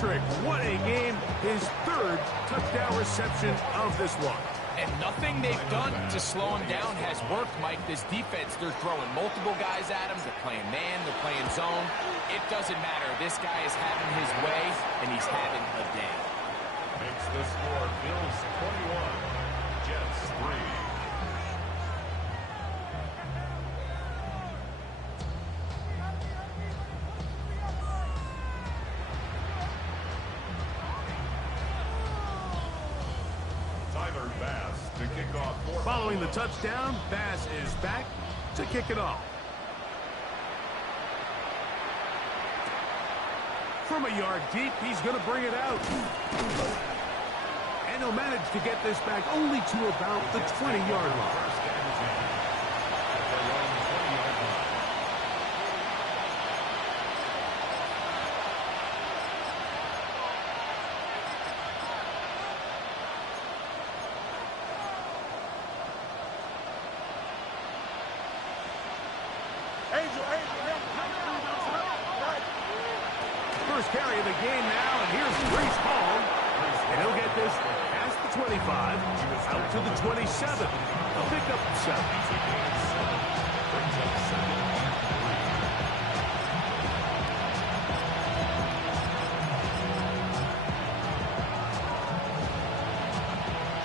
trick. What a game. His third touchdown reception of this one. And nothing they've done to slow him down has worked, Mike. This defense, they're throwing multiple guys at him. They're playing man, they're playing zone. It doesn't matter. This guy is having his way, and he's having a day. Makes the score Bills 21, Jets 3. Following the touchdown, Bass is back to kick it off. From a yard deep, he's going to bring it out. And he'll manage to get this back only to about the 20-yard line. First carry of the game now, and here's Brees Hall. And he'll get this past the 25, out to the 27. A pickup of 7.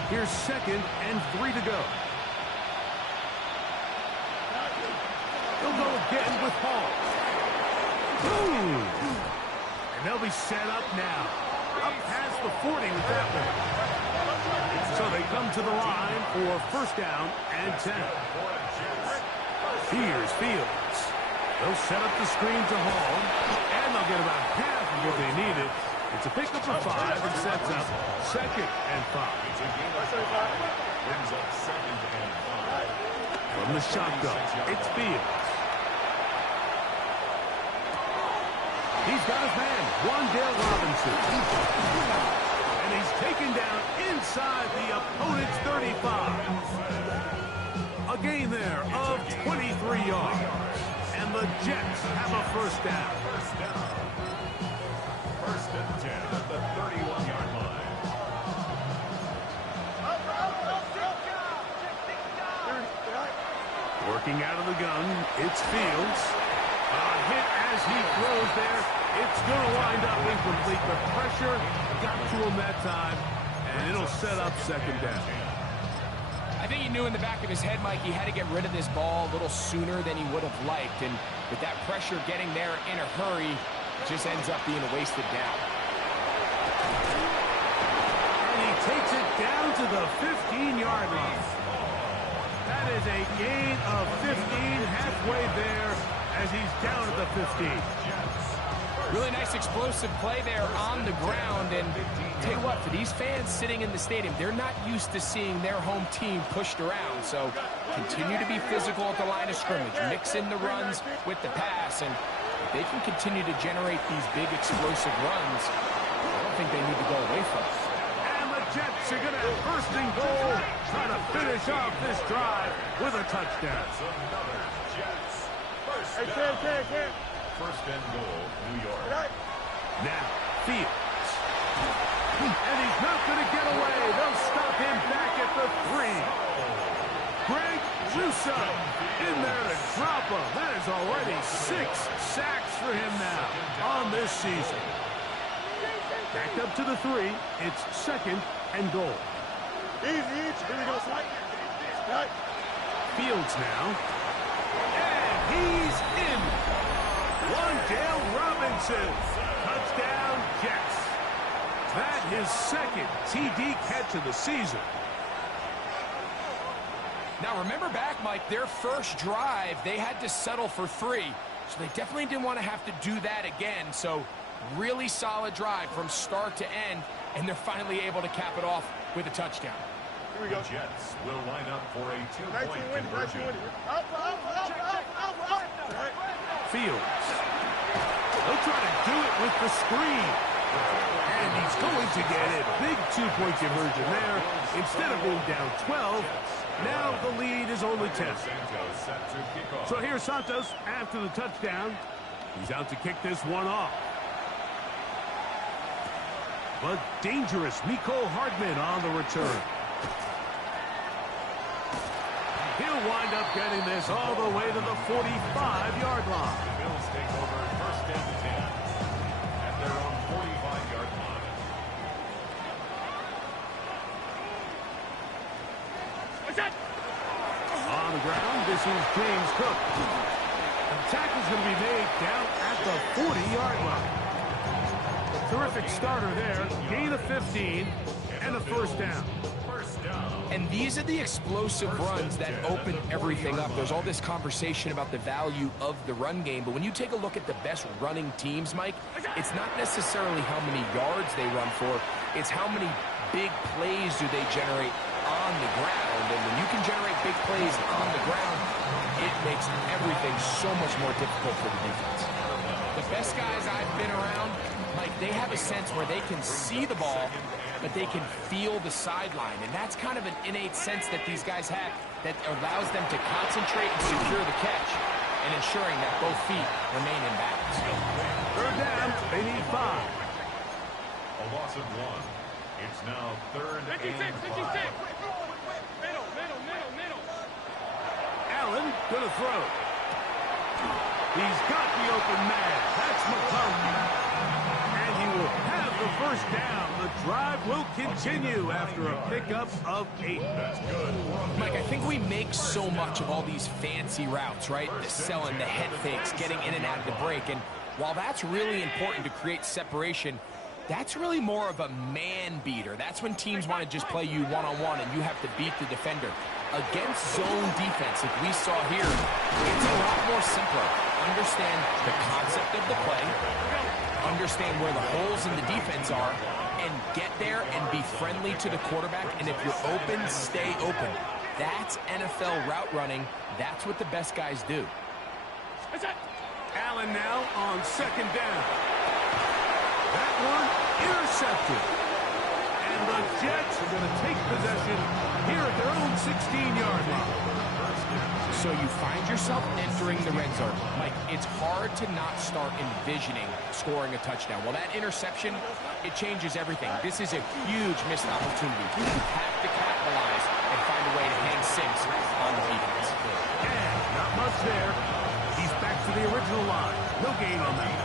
Here's 2nd and 3 to go. He'll go again with Hall. Boom! And they'll be set up now. Up past the 40 with that one. So they come to the line for first down and 10. Here's Fields. They'll set up the screen to Hall. And they'll get about half of what they needed. It's a pickup of 5 and sets up 2nd and 5. From the shotgun, it's Fields. He's got his man, Wan'Dale Robinson. And he's taken down inside the opponent's 35. A gain there of 23 yards. And the Jets have a first down. First and 10 at the 31-yard line. Working out of the gun, it's Fields. A hit as he throws there. It's going to wind up incomplete. The pressure got to him that time, and it'll set up 2nd down. I think he knew in the back of his head, Mike, he had to get rid of this ball a little sooner than he would have liked. And with that pressure getting there in a hurry, it just ends up being a wasted down. And he takes it down to the 15-yard line. That is a gain of 15, halfway there as he's down at the 15. Really nice explosive play there on the ground. And tell you what, for these fans sitting in the stadium, they're not used to seeing their home team pushed around. So continue to be physical at the line of scrimmage. Mix in the runs with the pass. And if they can continue to generate these big explosive runs, I don't think they need to go away from it. And the Jets are going to have first and goal, trying to finish off this drive with a touchdown. First and goal, New York. Now, Fields. And he's not going to get away. They'll stop him back at the 3. Greg Russo in there to drop him. That is already 6 sacks for him now on this season. Back up to the 3. It's 2nd and goal. Fields now. And he's in. Wan'Dale Robinson. Touchdown, Jets. That his 2nd TD catch of the season. Now, remember back, Mike, their first drive, they had to settle for 3. So they definitely didn't want to have to do that again. So really solid drive from start to end, and they're finally able to cap it off with a touchdown. Here we go. Jets will line up for a 2-point conversion. Fields. They'll try to do it with the screen. And he's going to get it. Big 2-point conversion there. Instead of being down 12, now the lead is only 10. So here's Santos after the touchdown. He's out to kick this one off. but dangerous. Mecole Hardman on the return. He'll wind up getting this all the way to the 45-yard line. The Bills take over first and 10 at their own 45-yard line. On the ground, this is James Cook. The tackle's going to be made down at the 40-yard line. Terrific starter there. Gain of 15 and a first down. And these are the explosive runs that open everything up. There's all this conversation about the value of the run game, but when you take a look at the best running teams, Mike, it's not necessarily how many yards they run for, it's how many big plays do they generate on the ground. And when you can generate big plays on the ground, it makes everything so much more difficult for the defense. The best guys I've been around, Mike, they have a sense where they can see the ball, but they can feel the sideline. And that's kind of an innate sense that these guys have that allows them to concentrate and secure the catch and ensuring that both feet remain in balance. Third down, they need 5. A loss of 1. It's now third and 5. Allen gonna throw. He's got the open man. That's McCollum. And he will have the first down. The drive will continue after a pickup of 8. That's good. Mike, I think we make so much of all these fancy routes, right? The selling, the head fakes, getting in and out of the break. And while that's really important to create separation, that's really more of a man beater. That's when teams want to just play you one-on-one and you have to beat the defender. Against zone defense, like we saw here, it's a lot more simpler. Understand the concept of the play, understand where the holes in the defense are, and get there and be friendly to the quarterback. And if you're open, stay open. That's NFL route running. That's what the best guys do. Allen now on second down. That one intercepted. And the Jets are going to take possession here at their own 16-yard line. So you find yourself entering the red zone. Mike, it's hard to not start envisioning scoring a touchdown. Well, that interception, it changes everything. This is a huge missed opportunity. You have to capitalize and find a way to hang 6 on the defense. And not much there. He's back to the original line. No gain on that.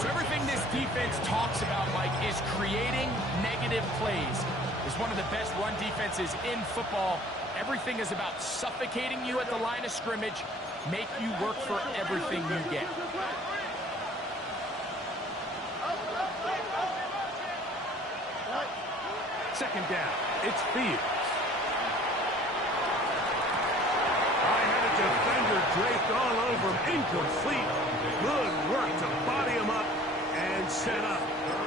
So everything this defense talks about, Mike, is creating negative plays. It's one of the best run defenses in football. Everything is about suffocating you at the line of scrimmage, make you work for everything you get. Second down, it's Fields. I had a defender draped all over him, incomplete. Good work to body him up and set up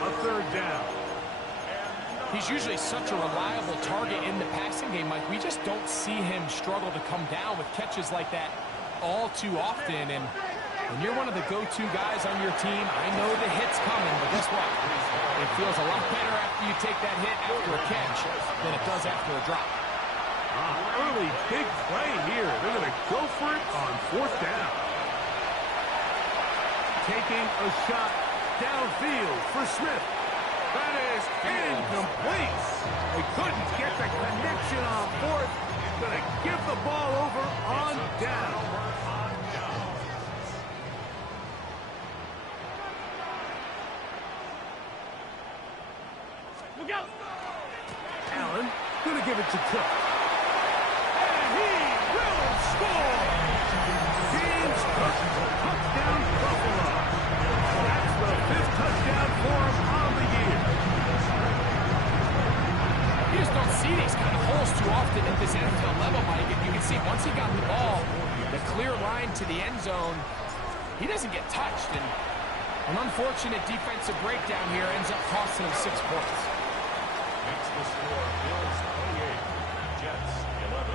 a third down. He's usually such a reliable target in the passing game, Mike. We just don't see him struggle to come down with catches like that all too often. And when you're one of the go-to guys on your team, I know the hit's coming, but guess what? It feels a lot better after you take that hit after a catch than it does after a drop. Early big play here. They're going to go for it on fourth down. Taking a shot downfield for Smith. That is incomplete. They couldn't get the connection on fourth. Going to give the ball over on down. Allen going to give it to Cook. And he will score. James Cook, touchdown Buffalo. That's the 5th touchdown for him on the year. You just don't see these kind of holes too often at this NFL level, Mike. And you can see once he got the ball, the clear line to the end zone, he doesn't get touched. And an unfortunate defensive breakdown here ends up costing him 6 points. Makes the score Bills 28, Jets 11.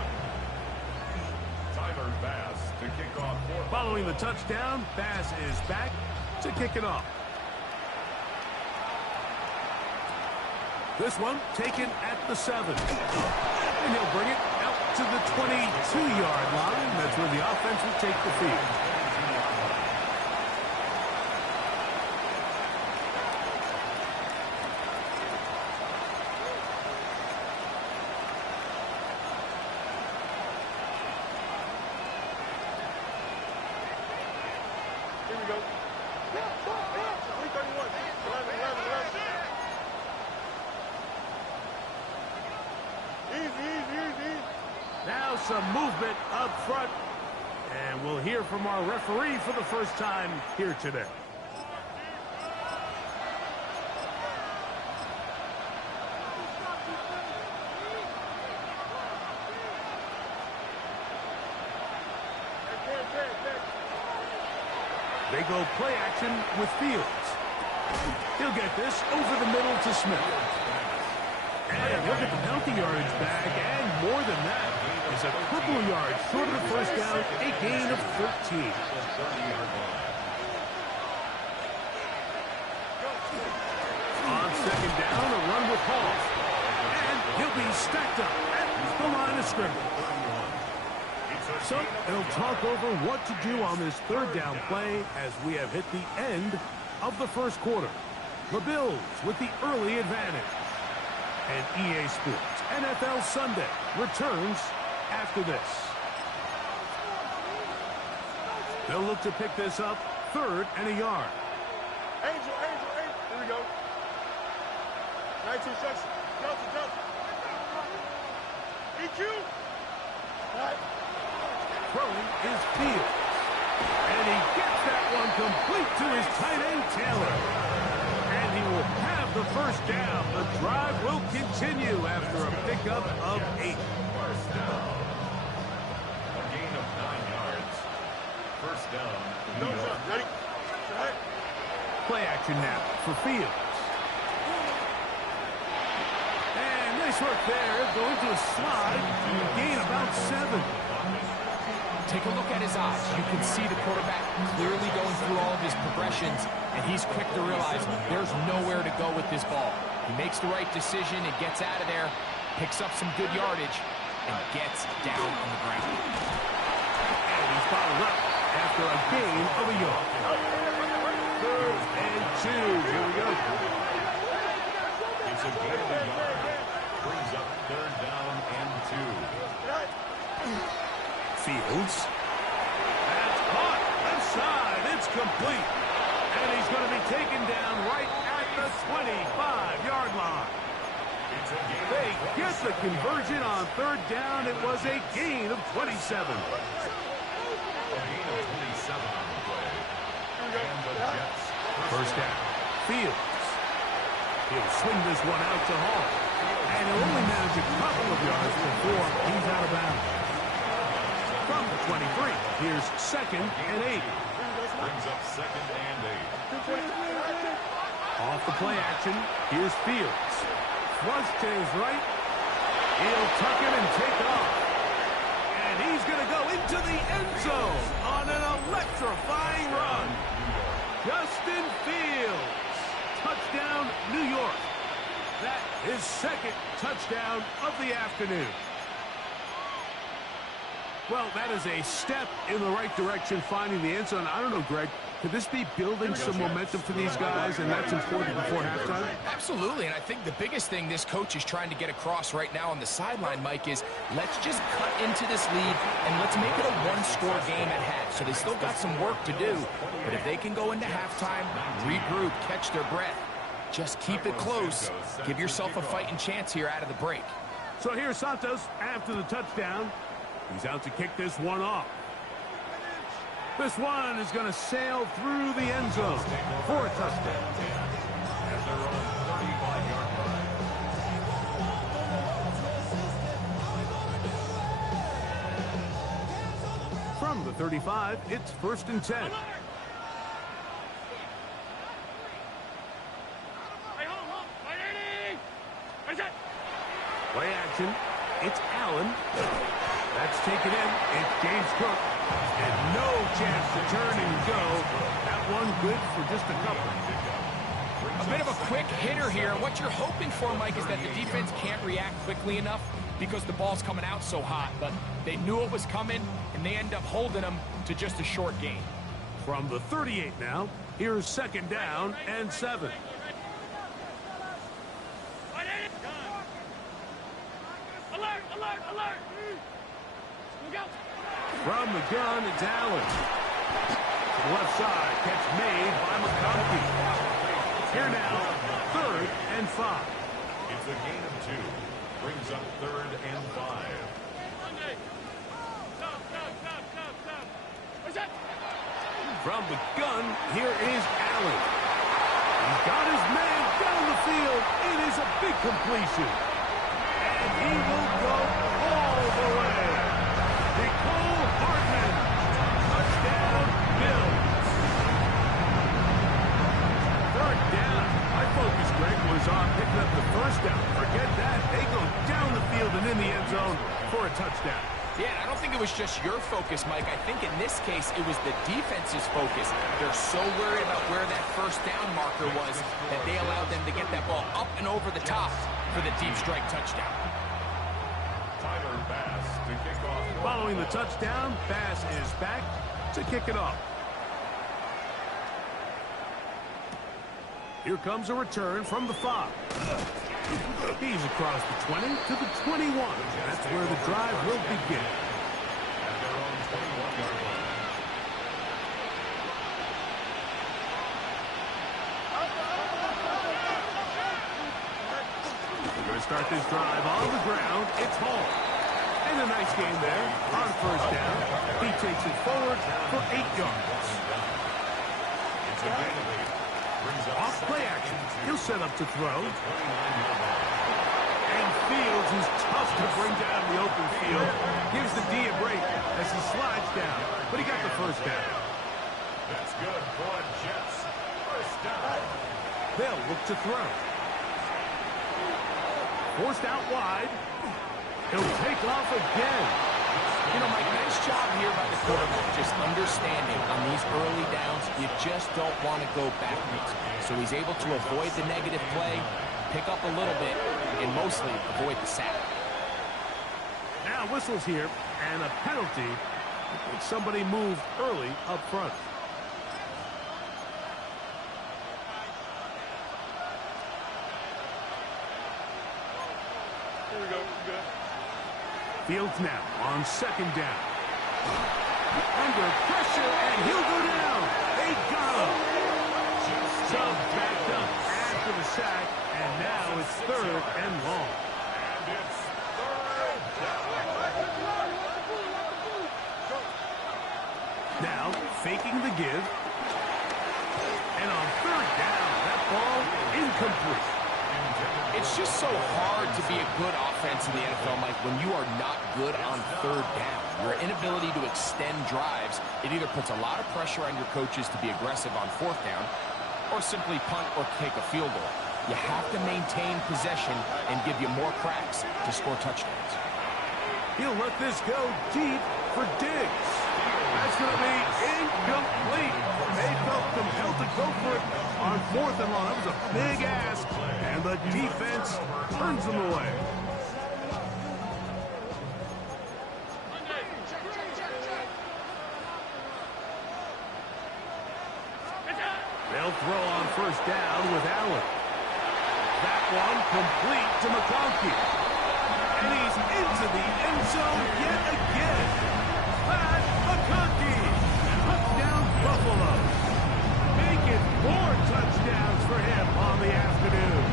Tyler Bass to kick off. Following the touchdown, Bass is back to kick it off. This one taken at the 7. And he'll bring it out to the 22-yard line. That's where the offense will take the field. Now some movement up front. And we'll hear from our referee for the first time here today. They go play action with Fields. He'll get this over the middle to Smith. And look at the penalty yardage bag, and more than that. Is a couple of yards short of the first down, a gain of 13. On second down, a run with Hall. And he'll be stacked up at the line of scrimmage. So they'll talk over what to do on this third down play as we have hit the end of the first quarter. The Bills with the early advantage. And EA Sports NFL Sunday returns after this. They'll look to pick this up, 3rd and a yard. Angel. Here we go. 19 seconds. Jump. EQ. Right. Throwing is Fields. And he gets that one complete to his tight end, Taylor. And he will have the first down. The drive will continue after a pickup of 8. First down. A gain of 9 yards. First down. No, ready? Right. Play action now for Fields. And nice work there. Going to a slide. Gain about 7. Take a look at his eyes. You can see the quarterback clearly going through all of his progressions, and he's quick to realize there's nowhere to go with this ball. He makes the right decision and gets out of there, picks up some good yardage, and gets down on the ground. And he's bottled up after a gain of a yard. 3rd and 2. Here we go. It's a gain of a yard. Brings up 3rd down and 2. Fields. That's caught. Left side. It's complete. And he's going to be taken down right at the 25-yard line. They get the conversion on 3rd down. It was a gain of 27. A gain of 27 on the play. And the Jets. First down. Fields. He'll swing this one out to Hall. And he'll only manage a couple of yards before he's out of bounds. From the 23, here's 2nd and 8. Brings up 2nd and 8. Off the play action, here's Fields. Flush to his right. He'll tuck it and take off. And he's going to go into the end zone on an electrifying run. Justin Fields. Touchdown, New York. That is 2nd touchdown of the afternoon. Well, that is a step in the right direction, finding the end zone. I don't know, Greg. Could this be building some momentum for these guys, and that's important before halftime? Absolutely, and I think the biggest thing this coach is trying to get across right now on the sideline, Mike, is let's just cut into this lead, and let's make it a one-score game at half. So they still got some work to do, but if they can go into halftime, regroup, catch their breath, just keep it close, give yourself a fighting chance here out of the break. So here's Santos after the touchdown. He's out to kick this one off. This one is going to sail through the end zone for a touchdown. At their own 35-yard line. From the 35, it's 1st and 10. Play action. It's Allen. That's taken in. It's James Cook. And no chance to turn and go. That one good for just a couple. A bit of a quick hitter here. What you're hoping for, Mike, is that the defense can't react quickly enough because the ball's coming out so hot. But they knew it was coming, and they end up holding them to just a short gain. From the 38 now, here's 2nd down and 7. From the gun, it's Allen. left side. Catch made by McConkey. Here now, 3rd and 5. It's a gain of 2. Brings up 3rd and 5. From the gun, here is Allen. He's got his man down the field. It is a big completion. And he will go all the way. Nicole Hardman. Touchdown, Bills. 3rd down. My focus, Greg, was on picking up the 1st down. Forget that. They go down the field and in the end zone for a touchdown. Yeah, I don't think it was just your focus, Mike. I think in this case, it was the defense's focus. They're so worried about where that 1st down marker was that they allowed them to get that ball up and over the top for the deep strike touchdown. Tyler Bass to kick off. Following the touchdown, Bass is back to kick it off. Here comes a return from the 5. He's across the 20 to the 21. That's where the drive will begin. At their own 21-yard line. We're going to start this drive on the ground. It's Hall. And a nice game there on 1st down. He takes it forward for 8 yards. It's a gain of 8. Off play action. He'll set up to throw. And Fields is tough to bring down the open field. Gives the D a break as he slides down. But he got the 1st down. That's good for Jets. 1st down. They'll look to throw. Forced out wide. He'll take off again. You know, Mike, nice job here by the quarterback, just understanding on these early downs, you just don't want to go backwards. So he's able to avoid the negative play, pick up a little bit, and mostly avoid the sack. Now whistles here, and a penalty if somebody moved early up front. Here we go. Good. Fields now on 2nd down. Under pressure, and he'll go down. They got him. Chubb backed up after the sack, and now it's 3rd and long. And it's 3rd down. Now faking the give. And on 3rd down, that ball incomplete. It's just so hard to be a good offense in the NFL, Mike, when you are not good on 3rd down. Your inability to extend drives, it either puts a lot of pressure on your coaches to be aggressive on 4th down or simply punt or kick a field goal. You have to maintain possession and give you more cracks to score touchdowns. He'll let this go deep for Diggs. That's going to be incomplete. They felt compelled to go for it on 4th and long. That was a big ask, and the defense turns them away. They'll throw on 1st down with Allen. That one complete to McConkey. And he's into the end zone yet again. Pat McConkey. Touchdown Buffalo. Making 4 touchdowns for him on the afternoon.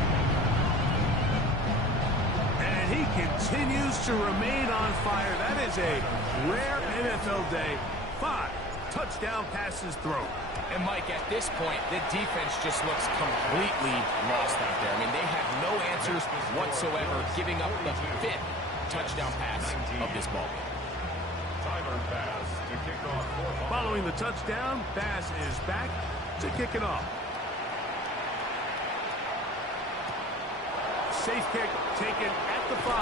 And he continues to remain on fire. That is a rare NFL day. 5 touchdown passes thrown. And, Mike, at this point, the defense just looks completely lost out there. I mean, they have no answers whatsoever, giving up the 5th touchdown pass of this ball game. Tyler Bass to kick off. Following the touchdown, Bass is back to kick it off. Safe kick taken at the 5.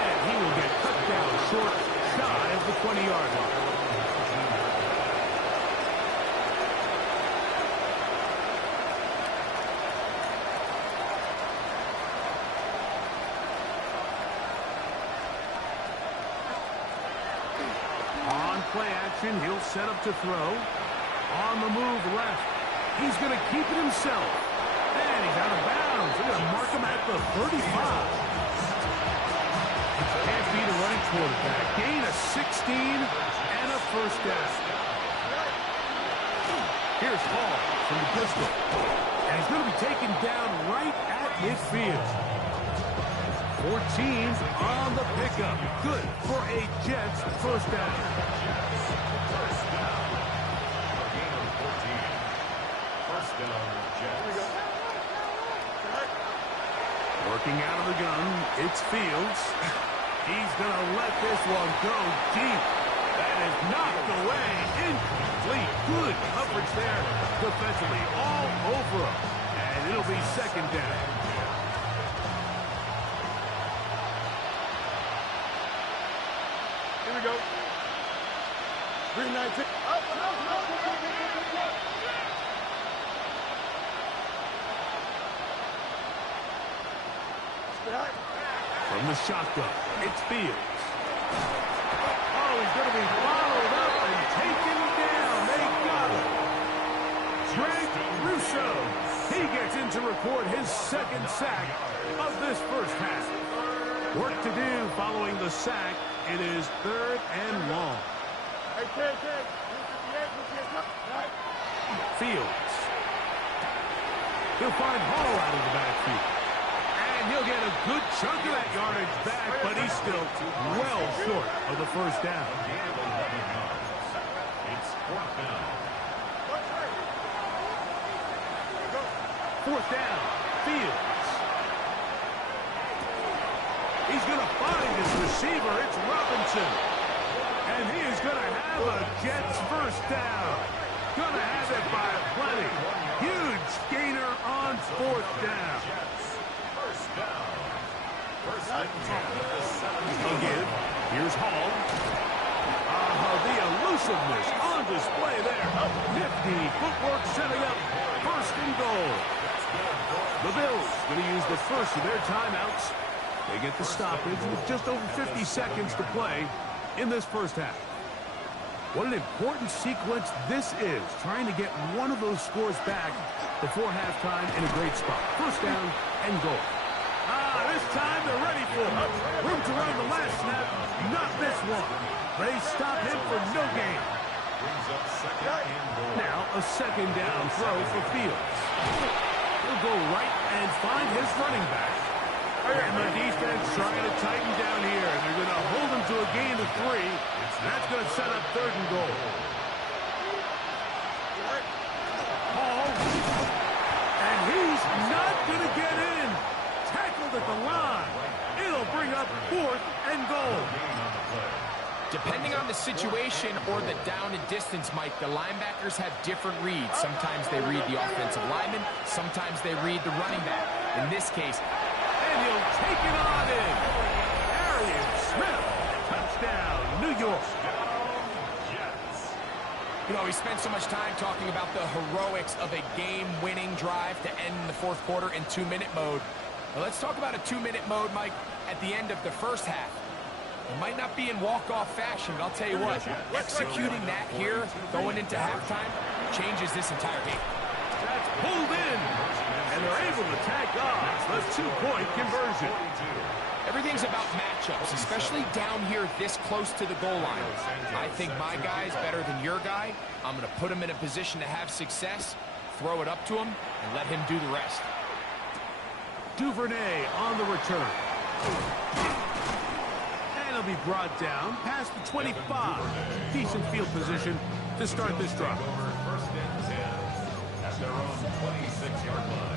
And he will get cut down short, shy of the 20-yard line. Play action, he'll set up to throw. On the move left. He's going to keep it himself. And he's out of bounds. They're going to mark him at the 35. Can't beat a running quarterback. Gain of 16 and a 1st down. Here's Hall from the pistol. And he's going to be taken down right at midfield. 14 on the pickup. Good for a Jets first down. First down. A gain of 14. First down, Jets. Working out of the gun, it's Fields. He's going to let this one go deep. That is knocked away. Incomplete. Good coverage there defensively all over him. And it'll be second down. Here we go. 319. From the shotgun, it's Fields. Oh, he's going to be followed up and taken down. They got him. Greg Russo. He gets in to record his second sack of this first half. Work to do following the sack. It is third and long. Fields. He'll find Hall out of the backfield. And he'll get a good chunk of that yardage back, but he's still well short of the first down. It's fourth down. Fourth down, Fields. He's going to find his receiver. It's Robinson. And he is going to have a Jets first down. Going to have it by plenty. Huge gainer on fourth down. First down. First and 10. Again, here's Hall. The elusiveness on display there. Nifty footwork setting up first and goal. The Bills going to use the first of their timeouts. They get the stoppage with just over 50 seconds to play in this first half. What an important sequence this is, trying to get one of those scores back before halftime in a great spot. First down and goal. This time they're ready for it. Room to run the last snap, not this one. They stop him for no gain. Now a second down throw for Fields. He'll go right and find his running back. And the defense trying to tighten down here. They're going to hold him to a gain of 3. That's going to set up third and goal. Hall. And he's not going to get in. Tackled at the line. It'll bring up fourth and goal. Depending on the situation or the down and distance, Mike, the linebackers have different reads. Sometimes they read the offensive lineman. Sometimes they read the running back. In this case, and he'll take it on in. Arian Smith. Touchdown, New York. You know, we spent so much time talking about the heroics of a game-winning drive to end the fourth quarter in 2-minute mode. Well, let's talk about a 2-minute mode, Mike, at the end of the first half. It might not be in walk-off fashion, but I'll tell you what, executing that here, going into halftime, changes this entire game. That's pulled in, and they're able to tack on the 2-point conversion. Everything's about matchups, especially down here this close to the goal line. I think my guy's better than your guy. I'm going to put him in a position to have success, throw it up to him, and let him do the rest. Duvernay on the return. And he'll be brought down past the 25. Decent field position to start this drive. First and 10 at their own 26-yard line.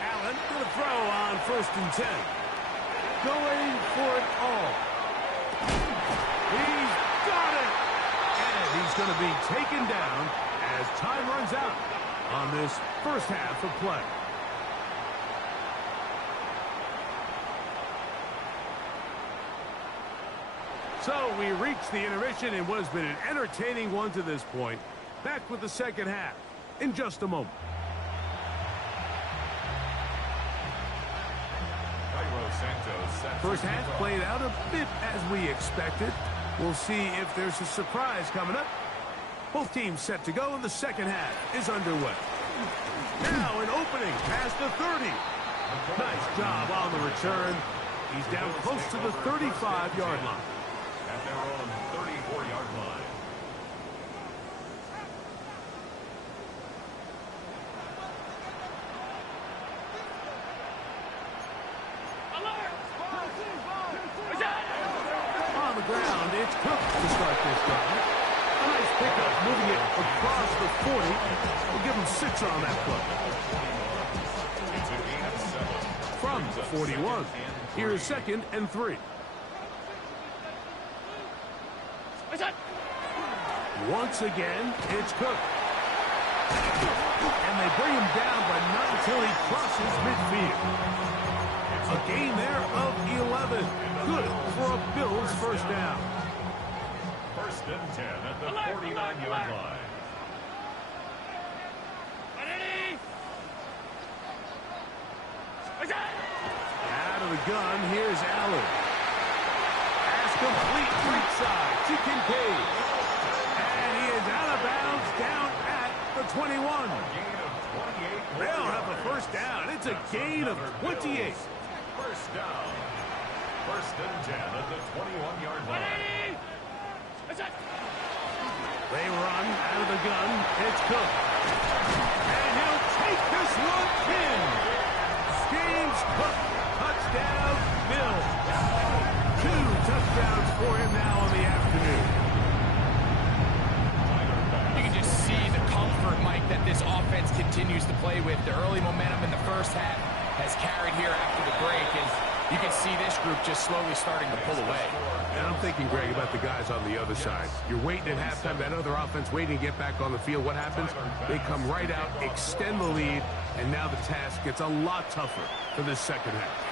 Allen to the throw on first and 10. Going for it all. He's got it. And he's going to be taken down as time runs out on this first half of play. So we reach the intermission in what has been an entertaining one to this point. Back with the second half in just a moment. First half played out a bit as we expected. We'll see if there's a surprise coming up. Both teams set to go, and the second half is underway. Now an opening past the 30. Nice job on the return. He's down close to the 35-yard line. At their own 34-yard line. On the ground, it's Cook to start this drive. A nice pickup, moving it across the 40. We'll give him 6 on that play. It's a gain of 7. From the 41. Here's 2nd and 3. Once again, it's Cook. And they bring him down, but not until he crosses midfield. A gain there of 11. Good for a Bills first down. 1st and 10 at the 49-yard line. Out of the gun, here's Allen. Pass complete right side to Kincaid. And he is out of bounds down at the 21. Gain of 28. They'll have a first down. It's a gain of 28. First down. 1st and 10 at the 21-yard line. They run out of the gun. It's Cook. And he'll take this one in. James Cook. Touchdown, Bills. 2 touchdowns for him now in the afternoon. You can just see the comfort, Mike, that this offense continues to play with. The early momentum in the first half has carried here after the break, and you can see this group just slowly starting to pull away. And I'm thinking, Greg, about the guys on the other side. You're waiting at halftime, that other offense waiting to get back on the field. What happens? They come right out, extend the lead, and now the task gets a lot tougher for this second half.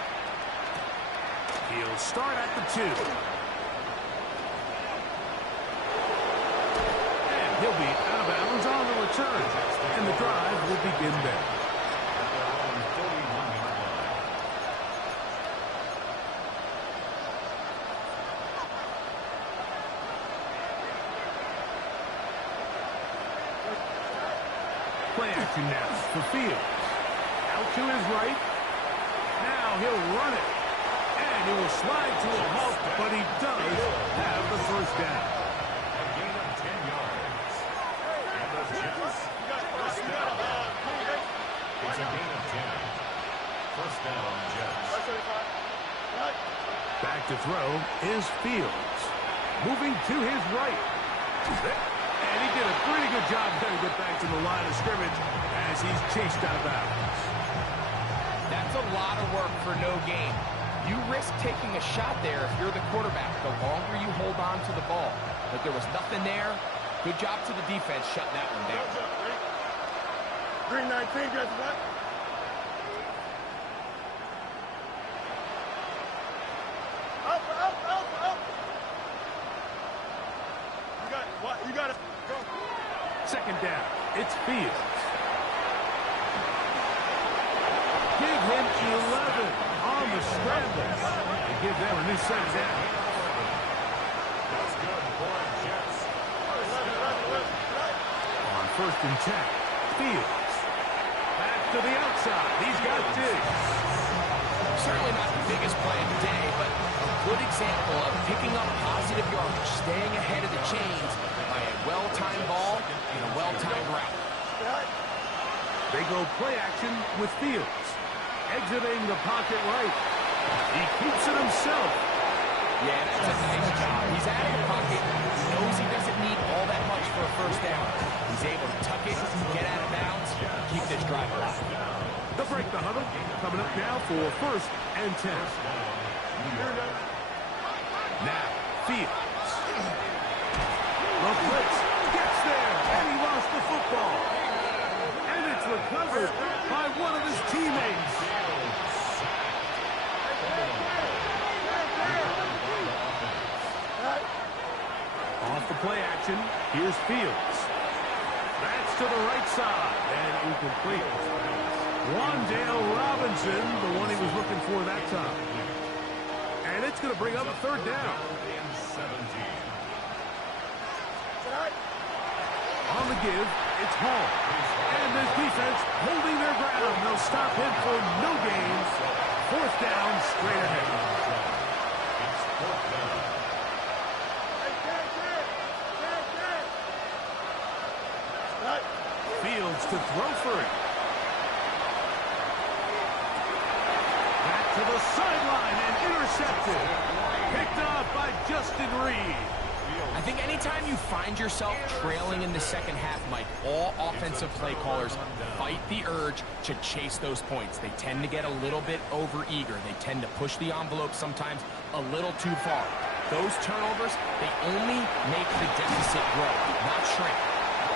He'll start at the 2. And he'll be out of bounds on the return. And the drive will begin there. Play action now for Fields. Out to his right. Now he'll run it. And he will slide to a halt, but he does have the first down. A gain of 10 yards. And the Jets. First down. It's a gain of 10. First down, Jets. Back to throw is Fields. Moving to his right. And he did a pretty good job trying to get back to the line of scrimmage as he's chased out of bounds. That's a lot of work for no gain. You risk taking a shot there if you're the quarterback the longer you hold on to the ball. But there was nothing there. Good job to the defense shutting that one down. Green 19, guess what? Up. You got it. Go. Second down. It's Fields. Give him 11 on the scramble. They give them a new set of downs. That's good for Jets. On 1st and 10, Fields. Back to the outside. He's got Diggs. Certainly not the biggest play of the day, but a good example of picking up positive yardage, staying ahead of the chains by a well-timed ball and a well-timed route. They go play action with Fields. Exiting the pocket right. He keeps it himself. Yeah, that's a nice job. He's out of the pocket. He knows he doesn't need all that much for a first down. He's able to tuck it, get out of bounds, keep this drive alive. They'll break the huddle. Coming up now for 1st and 10. Now, Fields. The blitz gets there, and he lost the football. And it's recovered by one of his teammates. Off the play action, here's Fields. That's to the right side, and incomplete. Wandale Robinson, the one he was looking for that time. And it's going to bring up a 3rd down. On the give, it's Hall. And this defense holding their ground, no They'll stop him for no gains. Fourth down, straight ahead. It's fourth down. Fields to throw for it. Back to the sideline and intercepted. Picked up by Justin Reed. I think anytime you find yourself trailing in the second half, Mike, all offensive play callers fight the urge to chase those points. They tend to get a little bit overeager. They tend to push the envelope sometimes a little too far. Those turnovers, they only make the deficit grow, not shrink.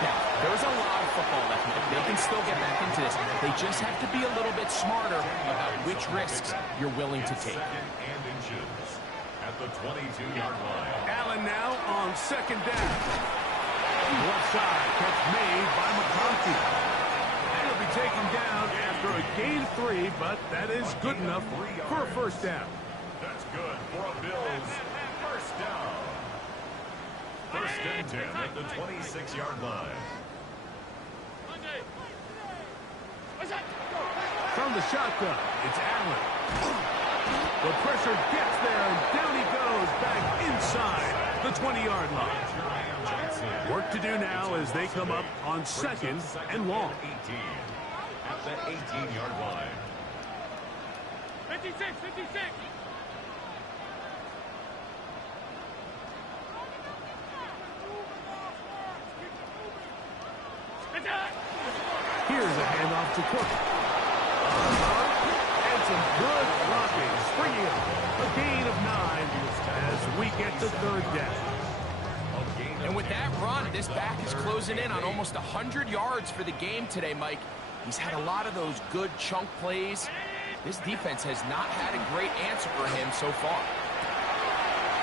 Now, there's a lot of football left. They can still get back into this. They just have to be a little bit smarter about which risks you're willing to take. Second and inches at the 22-yard line. Allen now on second down. Left side, catch made by McConkey. And he'll be taken down after a gain of 3, but that is good enough for a first down. That's good for a Bills first down. First and 10 at the 26-yard line. From the shotgun, it's Allen. The pressure gets there, and down he goes back inside the 20-yard line. Work to do now as they come up on second and long. 18 at the 18-yard line. 56, 56. Here's a handoff to Cook. And some good blocking, springing up. A gain of 9 as we get to third down. And with that run, this back is closing in on almost 100 yards for the game today, Mike. He's had a lot of those good chunk plays. This defense has not had a great answer for him so far.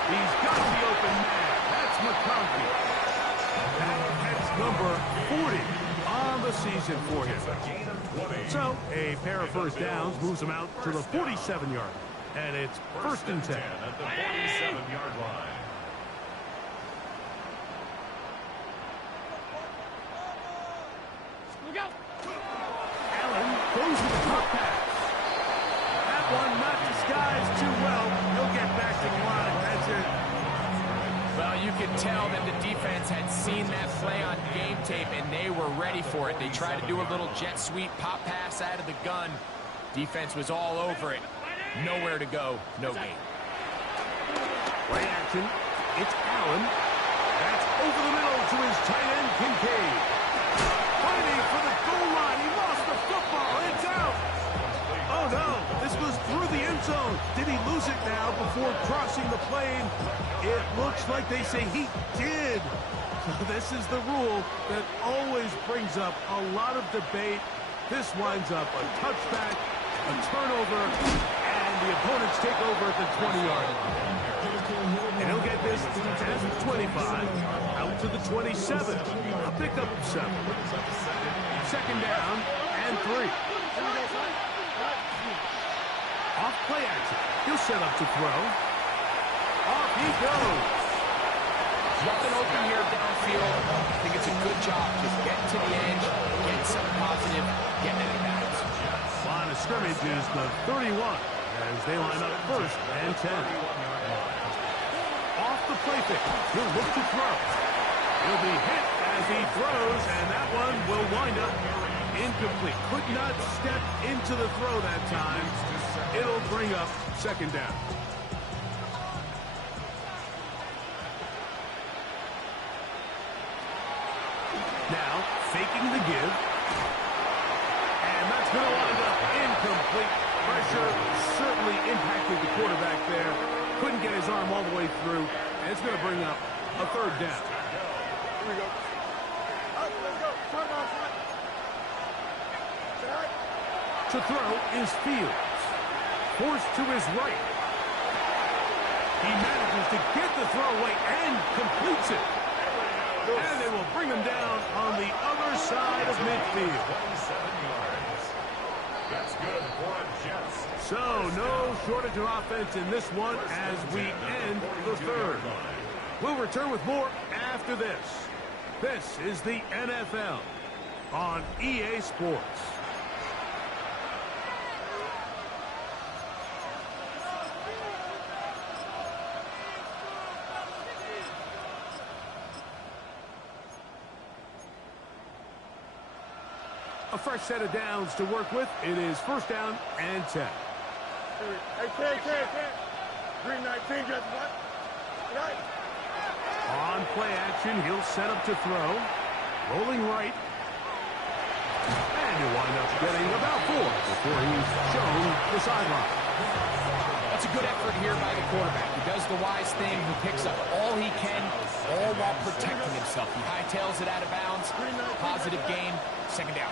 He's got the open man. That's McConkey. That's number 40 on the season for him. So, a pair of first downs moves him out to the 47-yard. And it's first and 10. At the 47-yard line. Allen goes with the pop pass. That one not disguised too well. He'll get back to the line. That's it. Well, you can tell that the defense had seen that play on game tape, and they were ready for it. They tried to do a little jet sweep pop pass out of the gun. Defense was all over it. Nowhere to go, no gain. Play action. It's Allen. That's over the middle to his tight end, Kincaid. Fighting for the goal line. He lost the football. It's out. Oh, no. This was through the end zone. Did he lose it now before crossing the plane? It looks like they say he did. So this is the rule that always brings up a lot of debate. This winds up a touchback, a turnover, and the opponents take over at the 20-yard line. And he'll get this past the 25, out to the 27. A pickup of 7. Second down and 3. Off play action. He'll set up to throw. Off he goes. Nothing open here downfield. I think it's a good job just getting to the edge, getting something positive, getting it back. Line of scrimmage is the 31 as they line up first and 10. Off the play fake. He'll look to throw. He'll be hit as he throws, and that one will wind up incomplete. Could not step into the throw that time. It'll bring up second down. Now, faking the give. And that's going to wind up incomplete. Pressure certainly impacted the quarterback there. Couldn't get his arm all the way through. And it's going to bring up a third down. Here we go. Up, let's go. Front on front. To throw is Fields. Forced to his right. He manages to get the throw away and completes it. And they will bring him down on the other side of midfield. 27 yards. That's good for a Jets. So, no shortage of offense in this one as we end the third. We'll return with more after this. This is the NFL on EA Sports. A fresh set of downs to work with. It is first down and 10. Hey, Ken. Green 19, just what? Right. On play action, he'll set up to throw. Rolling right. And he'll wind up getting about 4 before he's shown the sideline. That's a good effort here by the quarterback. He does the wise thing. He picks up all he can, all while protecting himself. He hightails it out of bounds. Positive gain. Second down.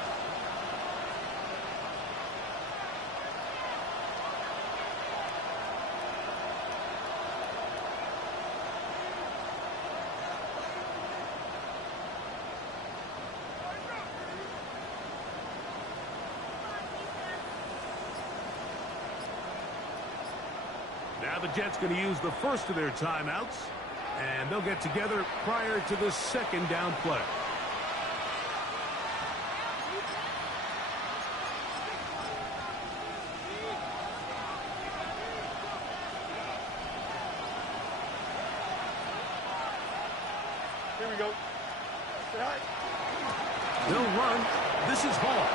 Now the Jets going to use the first of their timeouts, and they'll get together prior to the second down play. Here we go. Right. They'll run. This is Hall.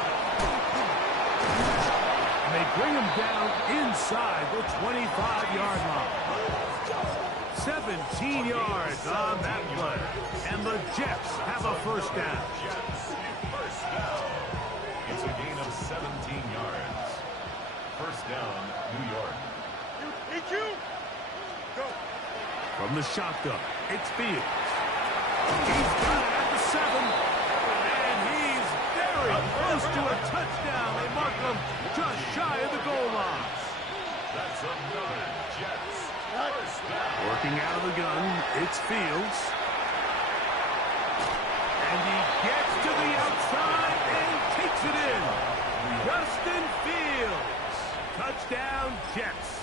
And they bring him down inside the 25-yard line. 17 yards on that play. And the Jets have a first down. First down. It's a gain of 17 yards. First down, New York. EQ. Go. From the shotgun, it's Fields. He's got it at the 7. And he's very close to a touchdown. They mark him just shy of the goal line. That's another Jets. First down. Working out of the gun, it's Fields. And he gets to the outside and takes it in. Justin Fields. Touchdown, Jets.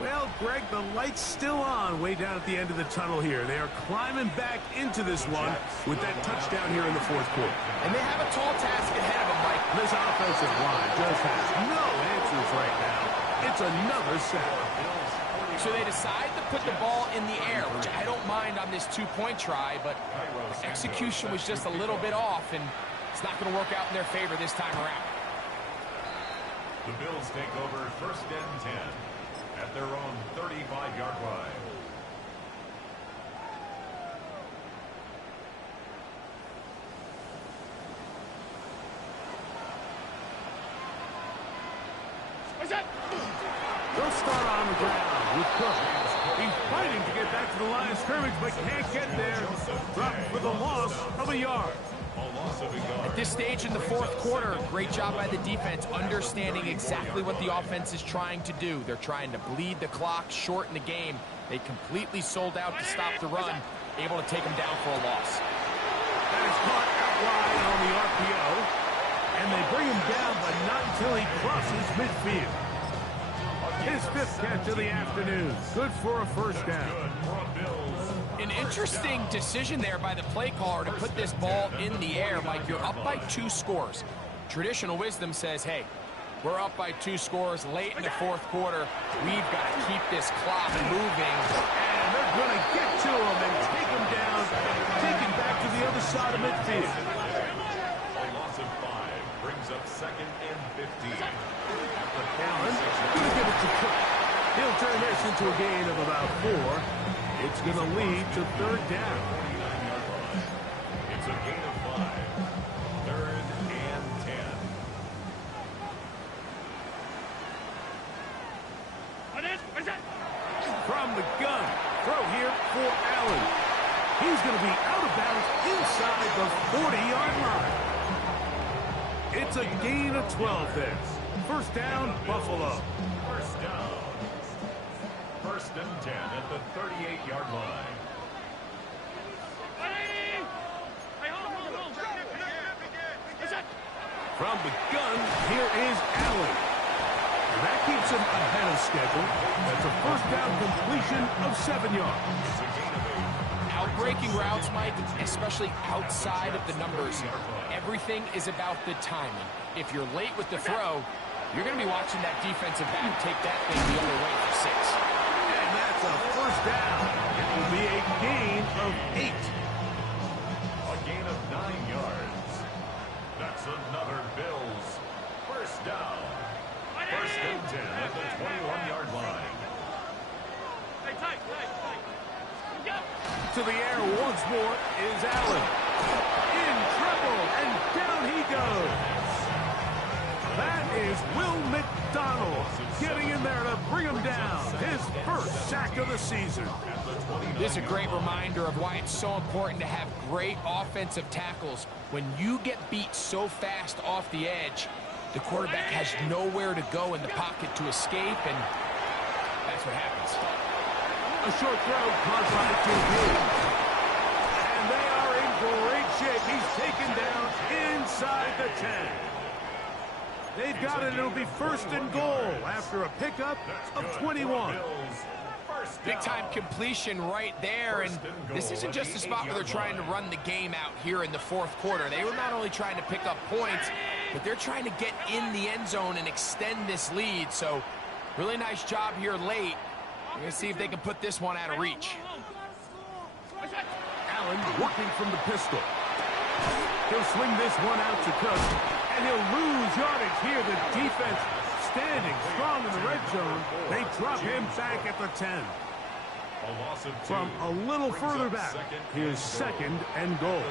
Well, Greg, the light's still on way down at the end of the tunnel here. They are climbing back into this one with that touchdown here in the fourth quarter. And they have a tall task ahead of them, Mike. This offensive line just has no answers right now. It's another sack. So they decide to put the ball in the air, which I don't mind on this two-point try, but the execution was just a little bit off, and it's not going to work out in their favor this time around. The Bills take over first and 10 at their own 35-yard line. They'll start on the ground with Cook. He's fighting to get back to the line of scrimmage, but can't get there. Dropped for the loss of a yard. At this stage in the fourth quarter, great job by the defense, understanding exactly what the offense is trying to do. They're trying to bleed the clock, shorten the game. They completely sold out to stop the run, able to take them down for a loss. That is caught out wide on the RPO, and they bring him down, but not until he crosses midfield. His fifth catch of the afternoon. Good for a first down. An interesting decision there by the play caller to put this ball in the air. Mike, you're up by 2 scores. Traditional wisdom says, hey, we're up by 2 scores late in the fourth quarter. We've got to keep this clock moving. And they're going to get to him and take him down, take him back to the other side of midfield. A loss of 5 brings up second and 15. Allen, going to give it to Cook. He'll turn this into a gain of about 4. It's going to lead to third down. It's a gain of 5. Third and 10. From the gun, throw here for Allen. He's going to be out of bounds inside the 40-yard line. It's a gain of 12 there. First down, Buffalo. First down. First and 10 at the 38-yard line. From the gun, here is Allen. And that keeps him ahead of schedule. That's a first down completion of 7 yards. It's a gain of 8. Outbreaking routes, Mike, especially outside of the numbers. Everything is about the timing. If you're late with the throw, you're going to be watching that defensive back take that thing the other way for 6. And that's a first down. It will be a gain of 8. A gain of 9 yards. down. First and 10 at the 21-yard line. To the air once more is Allen. In trouble, and down he goes. That is Will McDonald getting in there to bring him down. His first sack of the season. This is a great reminder of why it's so important to have great offensive tackles. When you get beat so fast off the edge, the quarterback has nowhere to go in the pocket to escape, and that's what happens. A short throw caught by the QB. And they are in great shape. He's taken down inside the 10. They've got it. It'll be first and goal after a pickup of 21. Big-time completion right there, and this isn't just a spot where they're trying to run the game out here in the fourth quarter. They were not only trying to pick up points, but they're trying to get in the end zone and extend this lead. So really nice job here late. We're going to see if they can put this one out of reach. Allen working from the pistol. He'll swing this one out to Cook, and he'll lose yardage here. The defense standing strong in the red zone. They drop him back at the 10. From a little further back, here's second and goal.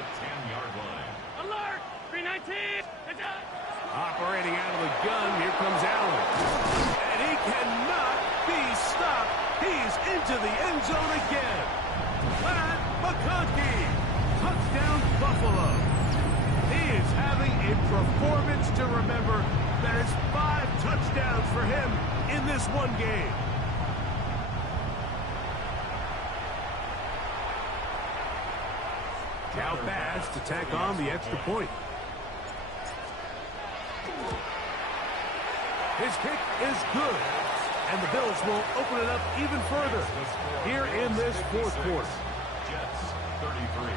Alert! 319! Operating out of the gun, here comes Allen. And he cannot be stopped. He's into the end zone again. Matt McConkey. Touchdown, Buffalo. He is having a performance to remember. There's 5 touchdowns for him in this one game. Now Bass to tack on the extra point. His kick is good. And the Bills will open it up even further here in this fourth quarter. Jets 33.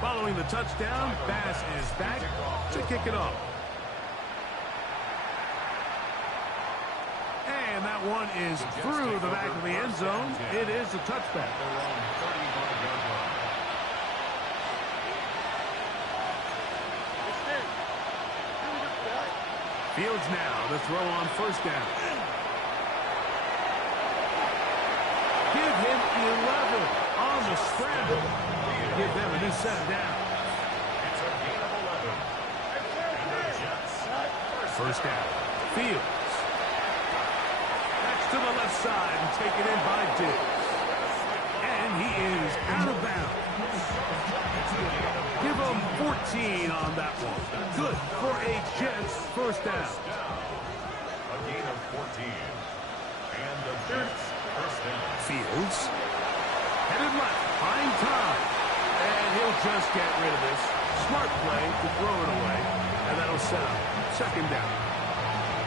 Following the touchdown, Bass is back to kick it off. And that one is through the back of the end zone. It is a touchback. Fields now to throw on first down. Give him 11 on the scramble. Give them a new set down. It's a gain of 11. And the Jets First down. Fields. That's to the left side and taken in by Diggs. And he is out of bounds. Give him 14 on that one. Good for a Jets first down. a gain of 14. And the Jets first down. Fields. Headed left. Fine time. And he'll just get rid of this. Smart play to throw it away. And that'll settle. Second down.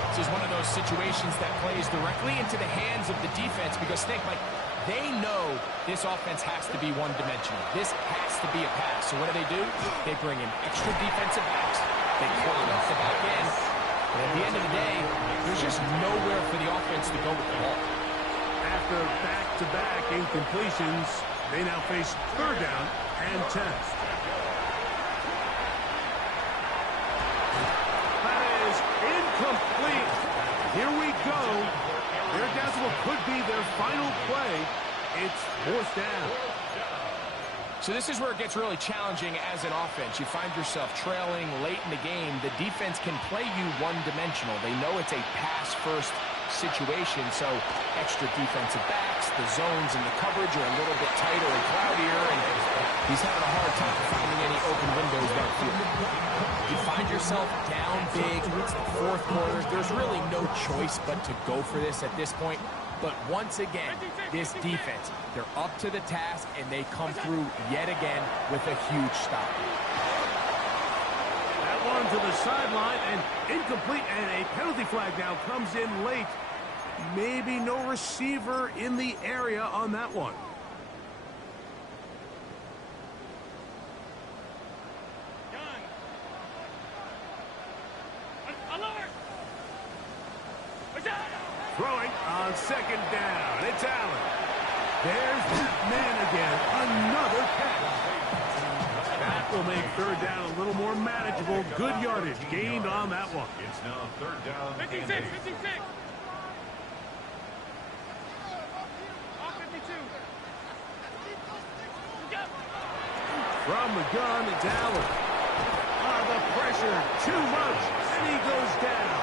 This is one of those situations that plays directly into the hands of the defense because they know this offense has to be one-dimensional. This has to be a pass. So what do? They bring in extra defensive backs. They close off the back end. And at the end of the day, there's just nowhere for the offense to go with the ball. After back-to-back incompletions, they now face third down and 10. That is incomplete. Here we go. They're down to what could be their final play. It's fourth down. So this is where it gets really challenging as an offense. You find yourself trailing late in the game. The defense can play you one-dimensional. They know it's a pass-first situation, so extra defensive backs, the zones and the coverage are a little bit tighter and cloudier, and he's having a hard time finding any open windows downfield. You find yourself down big. It's the fourth quarter. There's really no choice but to go for this at this point. But once again, this defense, they're up to the task, and they come through yet again with a huge stop. That one to the sideline and incomplete, and a penalty flag now comes in late. Maybe no receiver in the area on that one. Throwing on second down. It's Allen. There's that man again. Another catch. That will make third down a little more manageable. Good yardage gained on that one. It's now third down. 56, 56. 56. All 52. From the gun, it's Allen. The pressure, too much, and he goes down.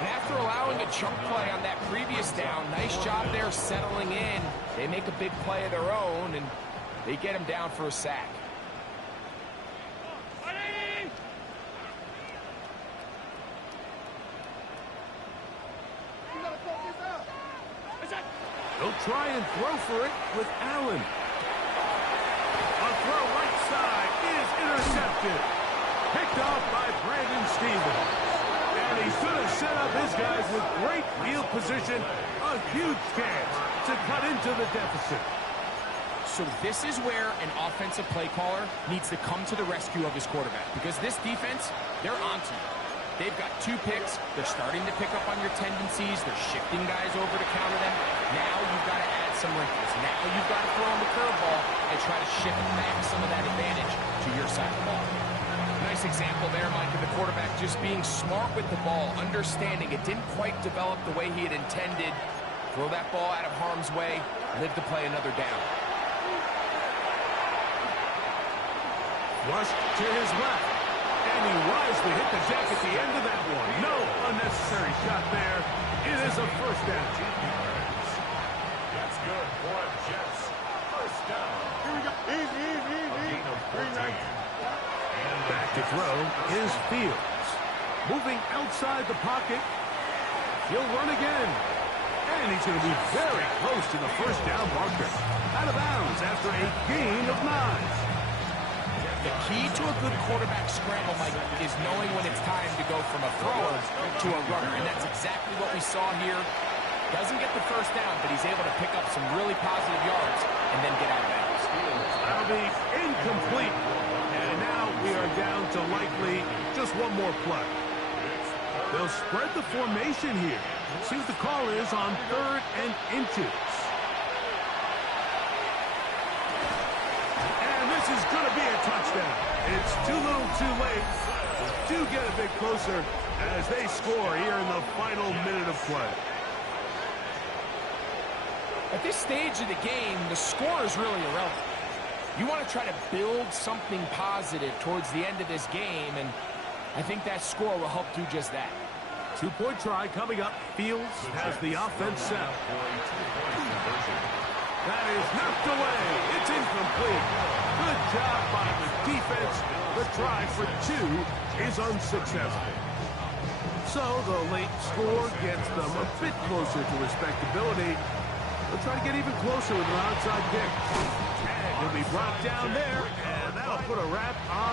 And after allowing a chunk play on that previous down, nice job there settling in. They make a big play of their own, and they get him down for a sack. They'll try and throw for it with Allen. A throw right side is intercepted. Picked off by Brandon Stevens. And he's going to set up his guys with great field position. A huge chance to cut into the deficit. So this is where an offensive play caller needs to come to the rescue of his quarterback, because this defense, they're onto you. They've got 2 picks. They're starting to pick up on your tendencies. They're shifting guys over to counter them. Now you've got to add some wrinkles. Now you've got to throw in the curveball and try to shift back some of that advantage to your side of the ball. Nice example there, Mike, of the quarterback just being smart with the ball, understanding it didn't quite develop the way he had intended. Throw that ball out of harm's way, live to play another down. Rushed to his left. And he wisely hit the deck at the end of that one. No unnecessary shot there. It is a first down. That's good for Jets. First down. Here we go. Easy, easy, easy. Gain of 14. And Back to throw is Fields. Moving outside the pocket. He'll run again. And he's going to be very close to the first down marker. Out of bounds after a gain of 9. The key to a good quarterback scramble, Mike, is knowing when it's time to go from a thrower to a runner. And that's exactly what we saw here. Doesn't get the first down, but he's able to pick up some really positive yards and then get out of bounds. That'll be incomplete. And now we are down to likely just one more play. They'll spread the formation here. See what the call is on 3rd and inches. And this is going to be a touchdown. It's too little too late. Do get a bit closer as they score here in the final minute of play. At this stage of the game, the score is really irrelevant. You want to try to build something positive towards the end of this game, and I think that score will help do just that. 2-point try coming up. Fields has the offense set. That is knocked away. It's incomplete. Good job by the defense. The try for 2 is unsuccessful. So the late score gets them a bit closer to respectability. They'll try to get even closer with an onside kick. And he'll be brought down there, and that'll put a wrap on